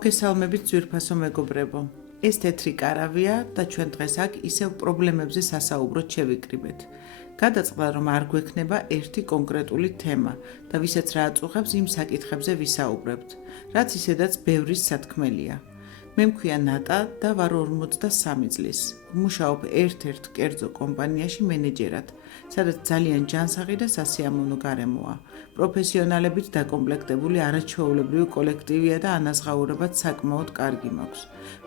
მოგესალმებით ძვირფასო მეგობრებო. ეს თეთრი კარავია და ჩვენ დღეს აქ ისევ პრობლემებზე სასაუბროდ შევიკრიბეთ. გადაწყდა, რომ არ გვექნება ერთი კონკრეტული თემა და ვისაც რა აწუხებს იმ საკითხებზე ვისაუბრებთ, რაც ისედაც ბევრის სათქმელია. მე მქვია ნატა და ვარ 43 წლის. ვმუშაობ ერთ-ერთ კერძო კომპანიაში მენეჯერად, სადაც ძალიან ჯანსაღი და სასიამოვნო გარემოა. პროფესიონალებით დაკომპლექტებული არაჩვეულებრივი კოლექტივია და ანაზღაურებაც საკმაოდ კარგი მაქვს.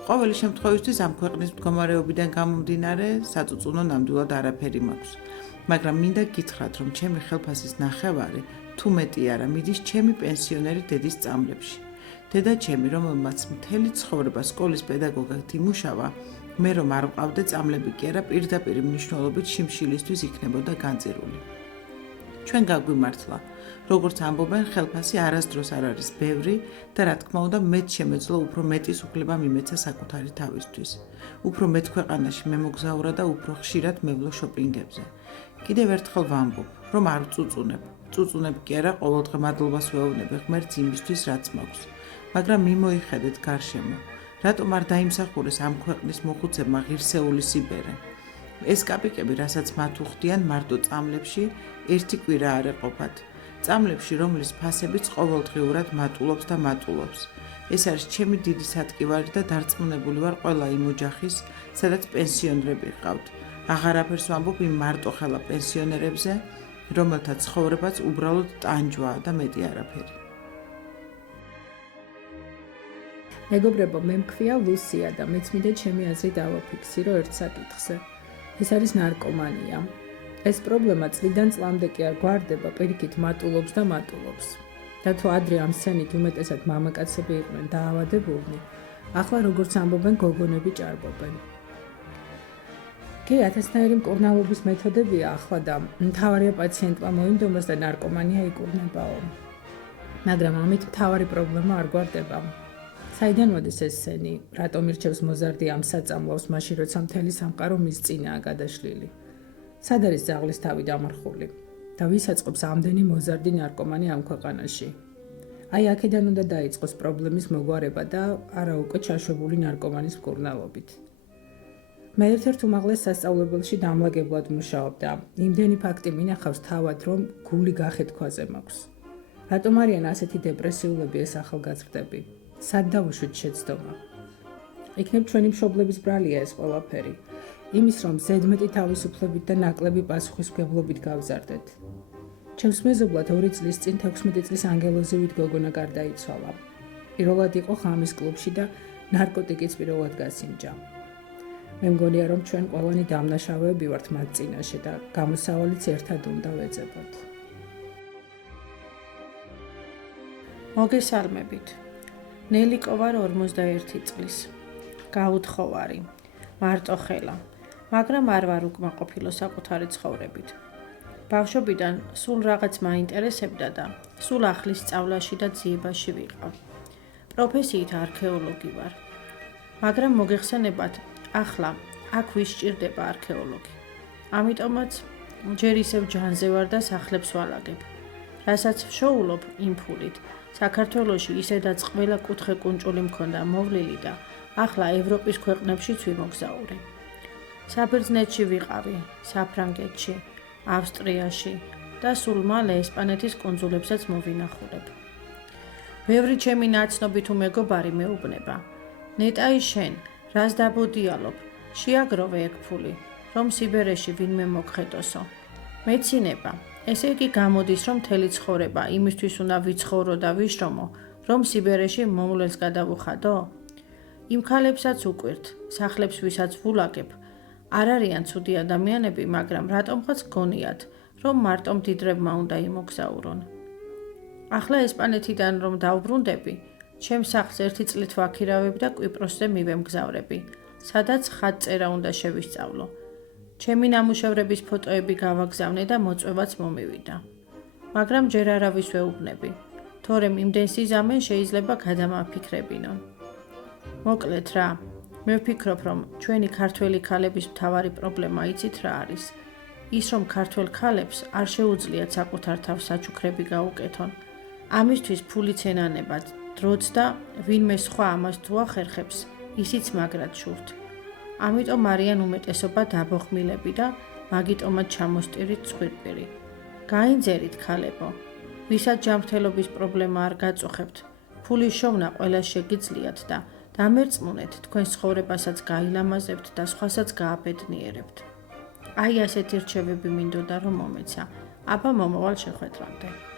ყოველი შემთხვევისთვის ამ ქვეყნის მდგომარეობიდან გამომდინარე, საწუწუნო ნამდვილად არაფერი მაქვს. მაგრამ მინდა გითხრათ, რომ ჩემი ხელფასის ნახევარი, თუ მეტი არა, მიდის ჩემი პენსიონერი დედის წამლებში. დედა ჩემი, რომელმაც მთელი ცხოვრება სკოლის პედაგოგად იმუშავა, მე რომ არ ვყავდე წამლები კი არა, პირდაპირ მნიშვნელობით შიმშილისთვის იქნებოდა განწირული. ჩვენ გაგვიმართლა, როგორც ამბობენ, ხელფასი არასდროს არ არის ბევრი და რა თქმა უნდა, მეც შემეძლო უფრო მეტის უფლება მიმეცა საკუთარი თავისთვის. უფრო მეტ ქვეყანაში მემოგზაურა და უფრო ხშირად მევლო შოპინგებზე. კიდევ ერთხელ ვამბობ, რომ არ წუწუნებ კი არა, ყოველდღე მადლობას ვეუბნები ღმერთს იმისთვის, რაც მაქვს. მაგრამ მიმოიხედეთ გარშემო, რატომ არ დაიმსახურეს ამ ქვეყნის მოხუცებმა ღირსეული სიბერე? ეს კაპიკები, რასაც მათ უხდიან მარტო წამლებში, ერთი კვირა არ ეყოფათ. წამლებში, რომლის ფასებიც ყოველდღიურად მატულობს და მატულობს. ეს არის ჩემი დიდი სატკივარი და დარწმუნებული ვარ ყველა იმ ოჯახის, სადაც პენსიონერები ჰყავთ. აღარაფერს ვამბობ იმ მარტოხელა პენსიონერებზე, რომელთა ცხოვრებაც უბრალოდ ტანჯვაა და მეტი არაფერი. მეგობრებო, მე მქვია ლუსია და მეც მინდა ჩემი აზრი დავაფიქსირო ერთ საკითხზე. ეს არის ნარკომანია. ეს პრობლემა წლიდან წლამდე კი არ გვარდება, პირიქით მატულობს და მატულობს. და თუ ადრე ამ სცენით უმეტესად მამაკაცები იყვნენ დაავადებულნი, ახლა როგორც ამბობენ, გოგონები ჭარბობენ. კი, ათასნაირი მკურნალობის მეთოდებია ახლა და მთავარია პაციენტმა მოინდომოს და ნარკომანია იკურნებაო. მაგრამ ამით მთავარი პრობლემა არ გვარდება. საიდან მოდის ეს სცენი? რატომ ირჩევს მოზარდი ამ საწამლავს, მაშინ როცა მთელი სამყარო მის წინაა გადაშლილი? სად არის ძაღლის თავი დამარხული? და ვის აწყობს ამდენი მოზარდი ნარკომანი ამ ქვეყანაში? აი, აქედან უნდა დაიწყოს პრობლემის მოგვარება და არა უკვე ჩაშვებული ნარკომანის მკურნალობით. მე ერთ-ერთ უმაღლეს სასწავლებელში დამლაგებლად ვმუშაობ და იმდენი ფაქტი მინახავს თავად, რომ გული გახეთქვაზე მაქვს. რატომ არიან ასეთი დეპრესიულები ეს ახალგაზრდები? სად დავუშვით შეცდომა? იქნებ ჩვენი მშობლების ბრალია ეს ყველაფერი. იმის, რომ ზედმეტი თავისუფლებით და ნაკლები პასუხისმგებლობით გავზარდეთ. ჩემს მეზობლად 2 წლის წინ 16 წლის ანგელოზივით გოგონა გარდაიცვალა. პირველად იყო ღამის კლუბში და ნარკოტიკიც პირველად გასინჯა. მე მგონია, რომ ჩვენ ყველანი დამნაშავეები ვართ მათ წინაშე და გამოსავალიც ერთად უნდა ვეძებოთ. მოგესალმებით. ნელიკო ვარ 41 წლის. გაუთხოვარი, მარტოხელა, მაგრამ არ ვარ უკმაყოფილო საკუთარი ცხოვრებით. ბავშვობიდან სულ რაღაც მაინტერესებდა და სულ ახლის სწავლაში და ძიებაში ვიყავ. პროფესიით არქეოლოგი ვარ. მაგრამ მოგეხსენებათ, ახლა აქ ვის სჭირდება არქეოლოგი. ამიტომაც ჯერ ისევ ჯანზე ვარ და სახლებს ვალაგებ. რასაც ვშოულობ იმ ფულით, საქართველოში ისედაც ყველა კუთხე კუნჭული მქონდა მოვლილი და ახლა ევროპის ქვეყნებშიც ვიმოგზაურე. საბერძნეთში ვიყავი, საფრანგეთში, ავსტრიაში და სულ მალე ესპანეთის კუნძულებსაც მოვინახულებ. ბევრი ჩემი ნაცნობი თუ მეგობარი მეუბნება, ნეტაი შენ, რას დაბოდიალობ, შეაგროვე ეგ ფული, რომ სიბერეში ვინმე მოგხედოსო. მეცინება, ესე იგი გამოდის, რომ მთელი ცხოვრება იმისთვის უნდა ვიცხოვრო და ვიშრომო, რომ სიბერეში მომვლელს გადავუხადო? იმ ქალებსაც უკვირთ, სახლებს ვისაც ვულაგებ, არ არიან ცუდი ადამიანები, მაგრამ რატომღაც გონიათ, რომ მარტო მდიდრებმა უნდა იმოგზაურონ. ახლა ესპანეთიდან რომ დავბრუნდები, ჩემს სახლს 1 წლით ვაქირავებ და კვიპროსზე მივემგზავრები, სადაც ხატწერა უნდა შევისწავლო. ჩემი ნამუშევრების ფოტოები გავაგზავნე და მოწვევაც მომივიდა. მაგრამ ჯერ არავის ვეუბნები, თორემ იმდენ სიზამენ შეიძლება გადამაფიქრებინონ. მოკლედ რა, მე ვფიქრობ, რომ ჩვენი ქართველი ქალების მთავარი პრობლემა იცით რა არის? ის, რომ ქართველ ქალებს არ შეუძლიათ საკუთარ თავს საჩუქრები გაუკეთონ. ამისთვის ფულიც ენანებათ დროც და ვინმე სხვა ამას თუ ახერხებს, ისიც მაგრად შურთ. ამიტომ არიან უმეტესობა დაბოხმილები და მაგიტომაც ჩამოსტირით ცხვირპირი. გაინძერით ქალებო, ვისაც ჯანმრთელობის პრობლემა არ გაწუხებთ, ფულის შოვნა ყველას შეგიძლიათ და დამერწმუნეთ თქვენ ცხოვრებასაც გაილამაზებთ და სხვასაც გააბედნიერებთ. აი ასეთი რჩევები მინდოდა რომ მომეცა. აბა მომავალ შეხვედრამდე.